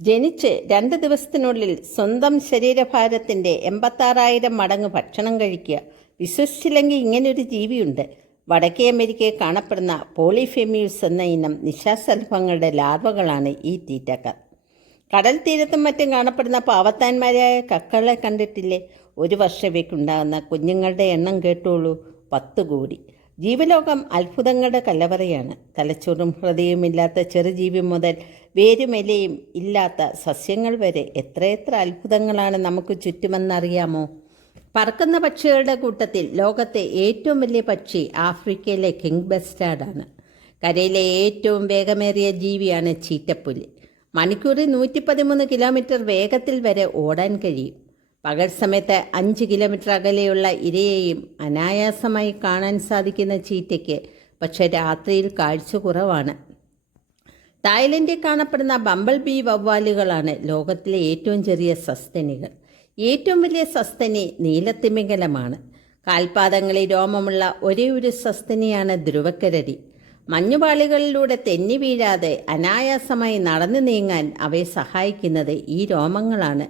ജനിച്ച് രണ്ട് ദിവസത്തിനുള്ളിൽ സ്വന്തം ശരീരഭാരത്തിന്റെ എൺപത്താറായിരം മടങ്ങ് ഭക്ഷണം കഴിക്കുക. വിശ്വസിച്ചില്ലെങ്കിൽ ഇങ്ങനൊരു ജീവിയുണ്ട്. വടക്കേ അമേരിക്കയിൽ കാണപ്പെടുന്ന പോളിഫെമ്യൂസ് എന്ന ഇനം നിശാസൽഭങ്ങളുടെ ലാർവകളാണ് ഈ തീറ്റക്കാർ കടൽ തീരത്തും മറ്റും കാണപ്പെടുന്ന പാവത്താന്മാരായ കക്കളെ കണ്ടിട്ടില്ലേ? ഒരു വർഷവേക്കുണ്ടാകുന്ന കുഞ്ഞുങ്ങളുടെ എണ്ണം കേട്ടോളൂ. പത്ത് കോടി. ജീവലോകം അത്ഭുതങ്ങളുടെ കലവറയാണ്. തലച്ചോറും ഹൃദയവുമില്ലാത്ത ചെറുജീവി മുതൽ വേരുമിലയും ഇല്ലാത്ത സസ്യങ്ങൾ വരെ എത്രയെത്ര അത്ഭുതങ്ങളാണ് നമുക്ക് ചുറ്റുമെന്നറിയാമോ? പറക്കുന്ന പക്ഷികളുടെ കൂട്ടത്തിൽ ലോകത്തെ ഏറ്റവും വലിയ പക്ഷി ആഫ്രിക്കയിലെ കിങ് ബെസ്റ്റാഡാണ് കരയിലെ ഏറ്റവും വേഗമേറിയ ജീവിയാണ് ചീറ്റപ്പുലി. മണിക്കൂറിൽ നൂറ്റി പതിമൂന്ന് കിലോമീറ്റർ വേഗത്തിൽ വരെ ഓടാൻ കഴിയും. പകൽ സമയത്ത് അഞ്ച് കിലോമീറ്റർ അകലെയുള്ള ഇരയെയും അനായാസമായി കാണാൻ സാധിക്കുന്ന ചീറ്റയ്ക്ക് പക്ഷെ രാത്രിയിൽ കാഴ്ച കുറവാണ്. തായ്ലൻഡിൽ കാണപ്പെടുന്ന ബമ്പൾ ബി വവ്വാലുകളാണ് ലോകത്തിലെ ഏറ്റവും ചെറിയ സസ്തനികൾ. ഏറ്റവും വലിയ സസ്തനി നീലത്തിമിംഗലമാണ്. കാൽപാദങ്ങളിൽ രോമമുള്ള ഒരേ ഒരു സസ്തനിയാണ് ധ്രുവക്കരടി. മഞ്ഞുപാളികളിലൂടെ തെന്നി വീഴാതെ അനായാസമായി നടന്നു നീങ്ങാൻ അവയെ സഹായിക്കുന്നത് ഈ രോമങ്ങളാണ്.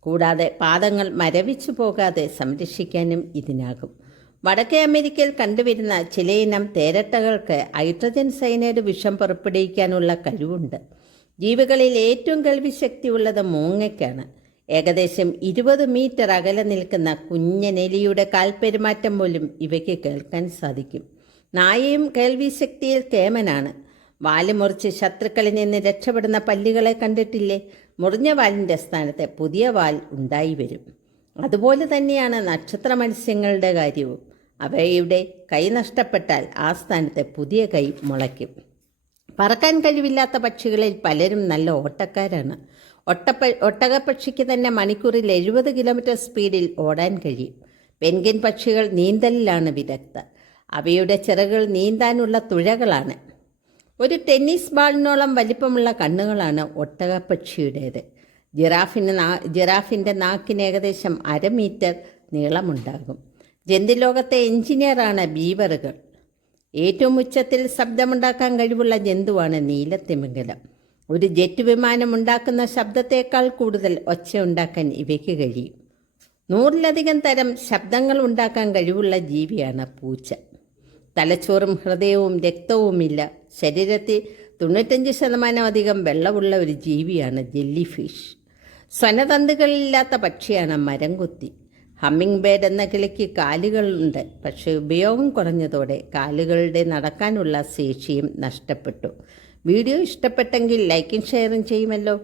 കൂടാതെ പാദങ്ങൾ മരവിച്ചു പോകാതെ സംരക്ഷിക്കാനും ഇതിനാകും. വടക്കേ അമേരിക്കയിൽ കണ്ടുവരുന്ന ചിലയിനം തേരട്ടകൾക്ക് ഹൈഡ്രജൻ സൈനൈഡ് വിഷം പുറപ്പെടുവിക്കാനുള്ള കഴിവുണ്ട്. ജീവികളിൽ ഏറ്റവും കേൾവിശക്തിയുള്ളത് മൂങ്ങയ്ക്കാണ്. ഏകദേശം ഇരുപത് മീറ്റർ അകലെ നിൽക്കുന്ന കുഞ്ഞനെലിയുടെ കാൽപെരുമാറ്റം പോലും ഇവയ്ക്ക് കേൾക്കാൻ സാധിക്കും. നായയും കേൾവിശക്തിയിൽ കേമനാണ്. വാൽ മുറിച്ച് ശത്രുക്കളിൽ നിന്ന് രക്ഷപ്പെടുന്ന പല്ലുകളെ കണ്ടിട്ടില്ലേ? മുറിഞ്ഞ വാലിന്റെ സ്ഥാനത്ത് പുതിയ വാൽ ഉണ്ടായി വരും. അതുപോലെ തന്നെയാണ് നക്ഷത്ര മത്സ്യങ്ങളുടെ കാര്യവും. അവയുടെ കൈ നഷ്ടപ്പെട്ടാൽ ആ സ്ഥാനത്തെ പുതിയ കൈ മുളയ്ക്കും. പറക്കാൻ കഴിവില്ലാത്ത പക്ഷികളിൽ പലരും നല്ല ഓട്ടക്കാരാണ്. ഒട്ടപ്പ ഒട്ടകപ്പക്ഷിക്ക് തന്നെ മണിക്കൂറിൽ എഴുപത് കിലോമീറ്റർ സ്പീഡിൽ ഓടാൻ കഴിയും. പെൻഗിൻ പക്ഷികൾ നീന്തലിലാണ് വിദഗ്ധർ അവയുടെ ചിറകുകൾ നീന്താനുള്ള തുഴകളാണ്. ഒരു ടെന്നീസ് ബാളിനോളം വലിപ്പമുള്ള കണ്ണുകളാണ് ഒട്ടകപ്പക്ഷിയുടേത്. ജിറാഫിന് നാ ജിറാഫിന്റെ നാക്കിന് ഏകദേശം അര മീറ്റർ നീളമുണ്ടാകും. ജന്തുലോകത്തെ എഞ്ചിനീയറാണ് ബീവറുകൾ. ഏറ്റവും ഉച്ചത്തിൽ ശബ്ദമുണ്ടാക്കാൻ കഴിവുള്ള ജന്തുവാണ് നീലത്തിമിംഗലം. ഒരു ജെറ്റ് വിമാനം ഉണ്ടാക്കുന്ന ശബ്ദത്തേക്കാൾ കൂടുതൽ ഒച്ച ഉണ്ടാക്കാൻ ഇവയ്ക്ക് കഴിയും. നൂറിലധികം തരം ശബ്ദങ്ങൾ ഉണ്ടാക്കാൻ കഴിവുള്ള ജീവിയാണ് പൂച്ച. തലച്ചോറും ഹൃദയവും രക്തവുമില്ല. ശരീരത്തിൽ തൊണ്ണൂറ്റഞ്ച് ശതമാനം അധികം വെള്ളമുള്ള ഒരു ജീവിയാണ് ജെല്ലി ഫിഷ്. സ്വനതന്തുകളില്ലാത്ത പക്ഷിയാണ് മരംകുത്തി. ഹമ്മിങ് ബേഡ് എന്ന കിളിക്ക് കാലുകളുണ്ട്. പക്ഷെ ഉപയോഗം കുറഞ്ഞതോടെ കാലുകളുടെ നടക്കാനുള്ള ശേഷിയും നഷ്ടപ്പെട്ടു. വീഡിയോ ഇഷ്ടപ്പെട്ടെങ്കിൽ ലൈക്കും ഷെയറും ചെയ്യുമല്ലോ.